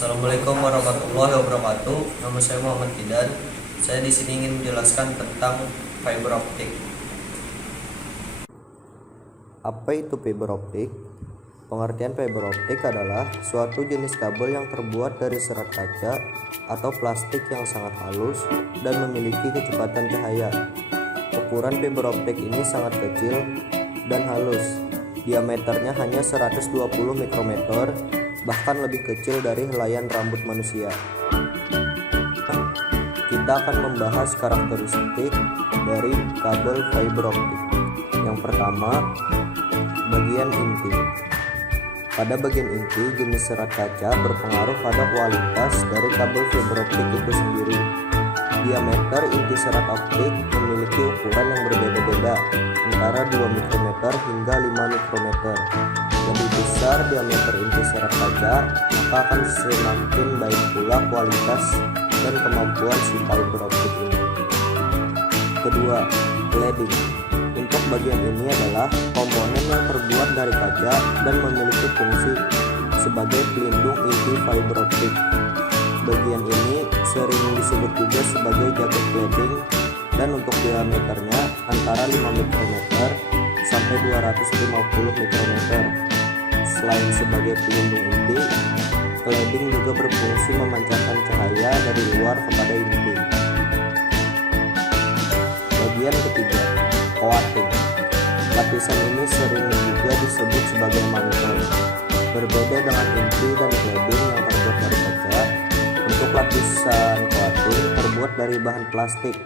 Assalamualaikum warahmatullahi wabarakatuh. Nama saya Muhammad Kidan. Saya di sini ingin menjelaskan tentang fiber optik. Apa itu fiber optik? Pengertian fiber optik adalah suatu jenis kabel yang terbuat dari serat kaca atau plastik yang sangat halus dan memiliki kecepatan cahaya. Ukuran fiber optik ini sangat kecil dan halus. Diameternya hanya 120 mikrometer, bahkan lebih kecil dari helaian rambut manusia. Kita akan membahas karakteristik dari kabel fiber optik. Yang pertama, bagian inti. Pada bagian inti, jenis serat kaca berpengaruh pada kualitas dari kabel fiber optik itu sendiri. Diameter inti serat optik memiliki ukuran yang berbeda-beda, antara 2 mikrometer hingga 5 mikrometer. Lebih besar diameter inti serat kaca, maka akan semakin baik pula kualitas dan kemampuan si fiber optik ini. Kedua, cladding. Untuk bagian ini adalah komponen yang terbuat dari kaca dan memiliki fungsi sebagai pelindung inti fiber optik. Bagian ini sering disebut juga sebagai jaket cladding dan untuk diameternya antara 5 mikrometer sampai 250 mikrometer. Selain sebagai pelindung inti, cladding juga berfungsi memancarkan cahaya dari luar kepada inti. Bagian ketiga, coating. Lapisan ini sering juga disebut sebagai mantel. Berbeda dengan inti dan cladding yang terbuat dari kaca, untuk lapisan coating terbuat dari bahan plastik.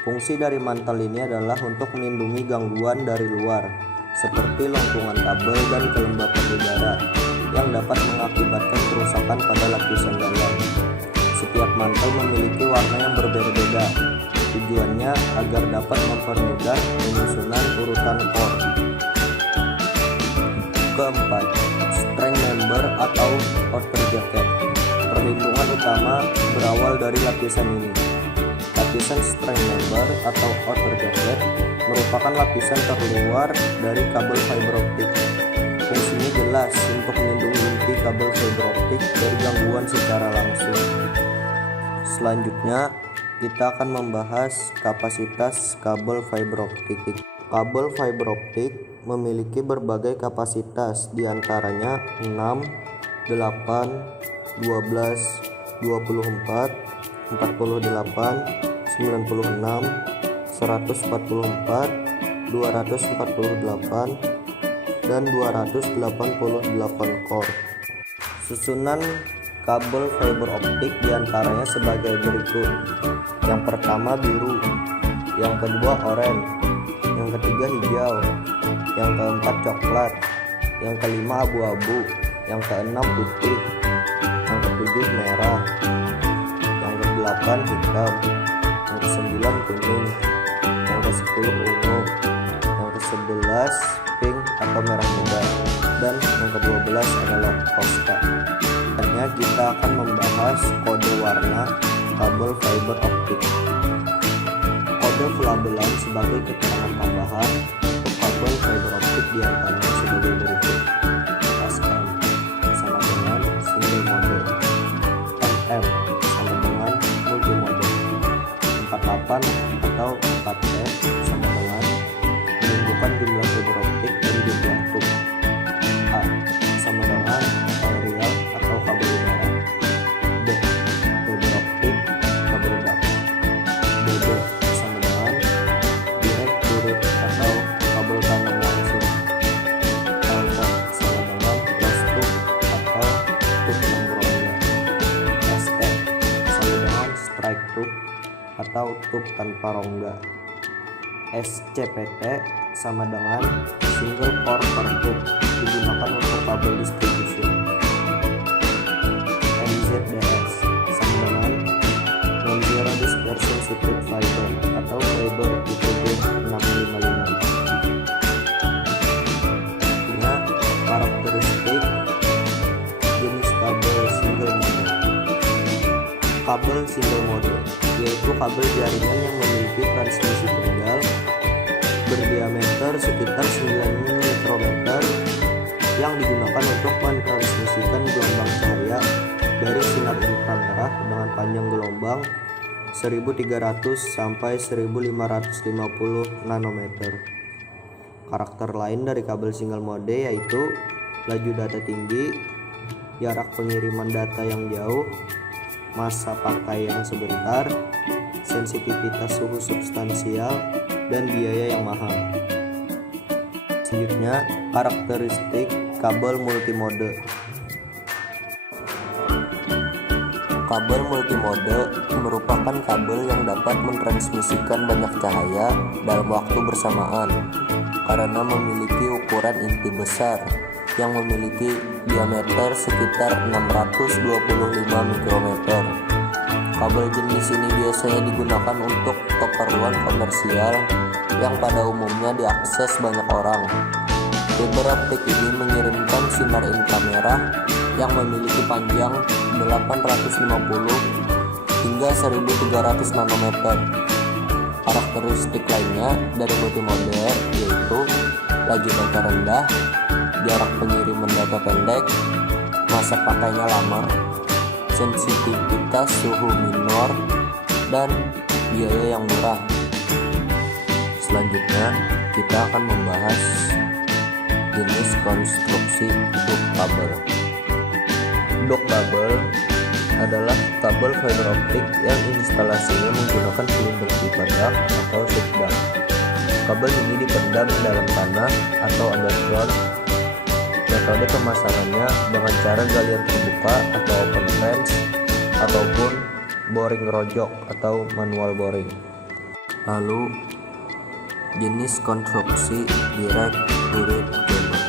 Fungsi dari mantel ini adalah untuk melindungi gangguan dari luar, seperti lengkungan kabel dan kelembapan udara yang dapat mengakibatkan kerusakan pada lapisan dalam. Setiap mantel memiliki warna yang berbeda-beda. Tujuannya agar dapat mempermudah penyusunan urutan core. Keempat, string member atau outer jacket. Perlindungan utama berawal dari lapisan ini. Lapisan string member atau outer jacket merupakan lapisan terluar dari kabel fiber optik. Fungsinya jelas untuk melindungi inti kabel fiber optik dari gangguan secara langsung. Selanjutnya, kita akan membahas kapasitas kabel fiber optik. Kabel fiber optik memiliki berbagai kapasitas, diantaranya 6, 8, 12, 24, 48, 96, 144, 248, dan 288 core. Susunan kabel fiber optik diantaranya sebagai berikut. Yang pertama biru, yang kedua oranye, yang ketiga hijau, yang keempat coklat, yang kelima abu-abu, yang keenam putih, yang ketujuh merah, yang kedelapan hitam, yang kesembilan kuning, yang kesepuluh ungu, yang kesebelas pink atau merah muda, dan yang ke-12 adalah toska. Selanjutnya kita akan membahas kode warna kabel fiber optik. Kode pelabelan sebagai keterangan tambahan untuk kabel fiber optik diantaranya sebagai berikut: SM sama dengan single mode, MM sama dengan multi mode, 48 atau 4T sama dengan menunjukkan jumlah fiber optik dan jumlah tube, A sama dengan aerial atau kabel udara, B fiber optik kabel dak, BB sama dengan direct to root atau kabel tanam langsung, LT sama dengan closed tube atau tube yang berongga, ST sama dengan strike tube atau tube tanpa rongga, SCPT sama dengan single core per tube, digunakan untuk kabel distribution, NZDS sama dengan non-zero dispersion circuit fiber atau fiber IPB 655. Ini karakteristik jenis kabel single mode. Kabel single mode yaitu kabel jaringan yang memiliki transmisi tunggal berdiameter sekitar 9 mikrometer yang digunakan untuk mentransmisikan gelombang cahaya dari panjang gelombang 1300 sampai 1550 nanometer. Karakter lain dari kabel single mode yaitu laju data tinggi, jarak pengiriman data yang jauh, masa pakai yang sebentar, sensitivitas suhu substansial, dan biaya yang mahal. Selanjutnya, karakteristik kabel multimode. Kabel multimode merupakan kabel yang dapat mentransmisikan banyak cahaya dalam waktu bersamaan karena memiliki ukuran inti besar yang memiliki diameter sekitar 625 mikrometer. Kabel jenis ini biasanya digunakan untuk keperluan komersial yang pada umumnya diakses banyak orang. Fiber optik ini mengirimkan sinar inframerah yang memiliki panjang 850 hingga 1300 nanometer. Karakteristik lainnya dari multimode yaitu laju data rendah, jarak pengiriman data pendek, masa pakainya lama, sensitivitas suhu minor, dan biaya yang murah. Selanjutnya, kita akan membahas jenis konstruksi duct kabel. Duct kabel adalah kabel fiber optik yang instalasinya menggunakan pelindung pipa duct atau subduct. Kabel ini dipendam dalam tanah atau underground. Metode pemasangannya dengan cara galian terbuka atau open trench ataupun boring rojok atau manual boring. Lalu jenis konstruksi direct buried cable.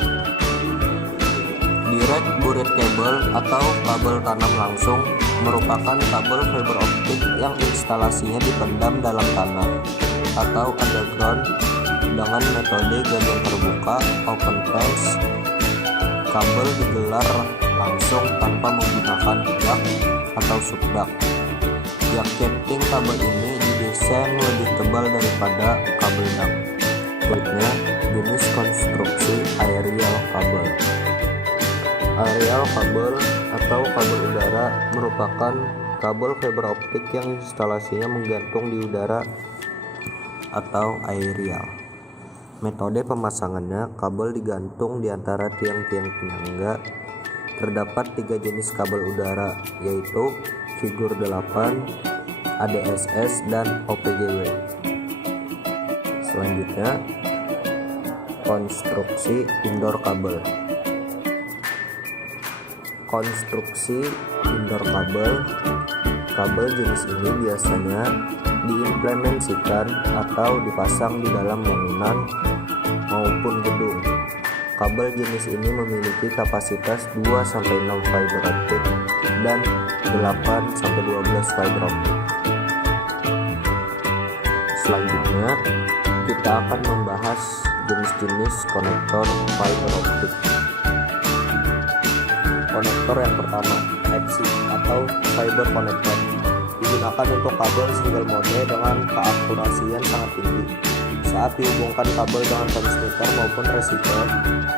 Direct buried cable atau kabel tanam langsung merupakan kabel fiber optik yang instalasinya dipendam dalam tanah atau underground dengan metode galian terbuka open trench. Kabel digelar langsung tanpa menggunakan duct atau subduct. Jacketing kabel ini didesain lebih tebal daripada kabel duct. Berikutnya, jenis konstruksi aerial kabel. Aerial kabel atau kabel udara merupakan kabel fiber optik yang instalasinya menggantung di udara atau aerial. Metode pemasangannya, kabel digantung di antara tiang-tiang penyangga. Terdapat 3 jenis kabel udara, yaitu figur 8, ADSS, dan OPGW. Selanjutnya, konstruksi indoor kabel. Konstruksi indoor kabel. Kabel jenis ini biasanya diimplementasikan atau dipasang di dalam bangunan maupun gedung. Kabel jenis ini memiliki kapasitas 2-6 fiber optik dan 8-12 fiber optik. Selanjutnya, kita akan membahas jenis-jenis konektor fiber optik. Konektor yang pertama, FC atau fiber connector, digunakan untuk kabel single mode dengan keakurasian sangat tinggi. Saat dihubungkan kabel dengan transmitter maupun receiver,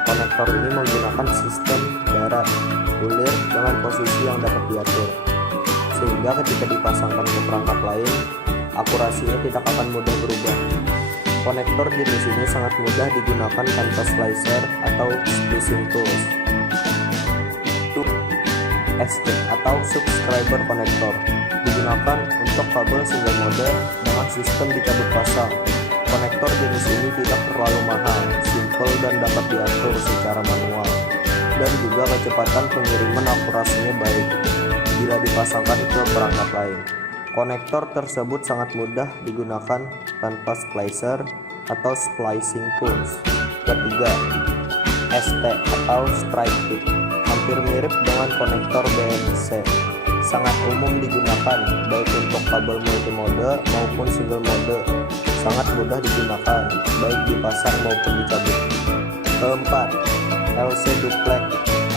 konektor ini menggunakan sistem darat bulir dengan posisi yang dapat diatur, sehingga ketika dipasangkan ke perangkat lain, akurasinya tidak akan mudah berubah. Konektor jenis ini sangat mudah digunakan tanpa slicer atau splicing tools. ST atau subscriber connector digunakan untuk kabel single mode dengan sistem dicabut pasang. Konektor jenis ini tidak terlalu mahal, simple dan dapat diatur secara manual, dan juga kecepatan pengiriman akurasinya baik bila dipasangkan ke perangkat lain. Konektor tersebut sangat mudah digunakan tanpa splicer atau splicing tools. Ketiga, ST atau strike tip, hampir mirip dengan konektor BNC, sangat umum digunakan baik untuk kabel multimode maupun single mode, sangat mudah digunakan baik dipasang maupun dicabut. Keempat, LC duplex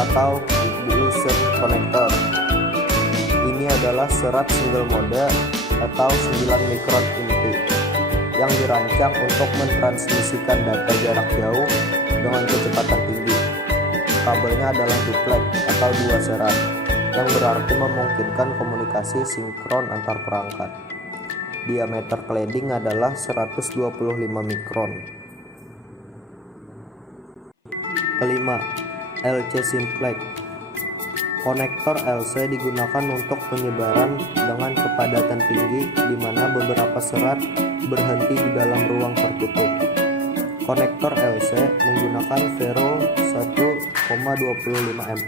atau dilution connector. Ini adalah serat single mode atau 9 mikron inti yang dirancang untuk mentransmisikan data jarak jauh dengan kecepatan tinggi. Kabelnya adalah duplex atau 2 serat. yang berarti memungkinkan komunikasi sinkron antar perangkat. Diameter cladding adalah 125 mikron. Kelima, LC simplex. Konektor LC digunakan untuk penyebaran dengan kepadatan tinggi di mana beberapa serat berhenti di dalam ruang tertutup. Konektor LC menggunakan Vero 1,25 mm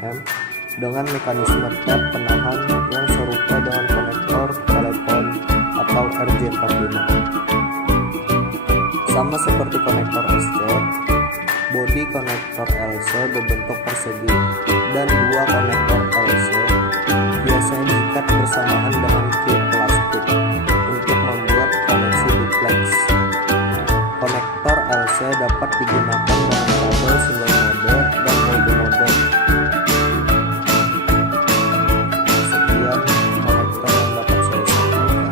dengan mekanisme tab penahan yang serupa dengan konektor telepon atau RJ45. Sama seperti konektor SC, bodi konektor LC berbentuk persegi dan dua konektor LC biasanya diikat bersamaan dengan klip plastik untuk membuat koneksi duplex. Konektor LC dapat digunakan dengan kabel single mode dan multi-mode. Sekian konektor yang dapat saya sampaikan.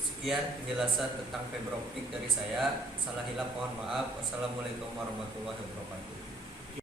Sekian penjelasan tentang fiber optik dari saya. Salah hilap mohon maaf. Wassalamualaikum warahmatullahi wabarakatuh.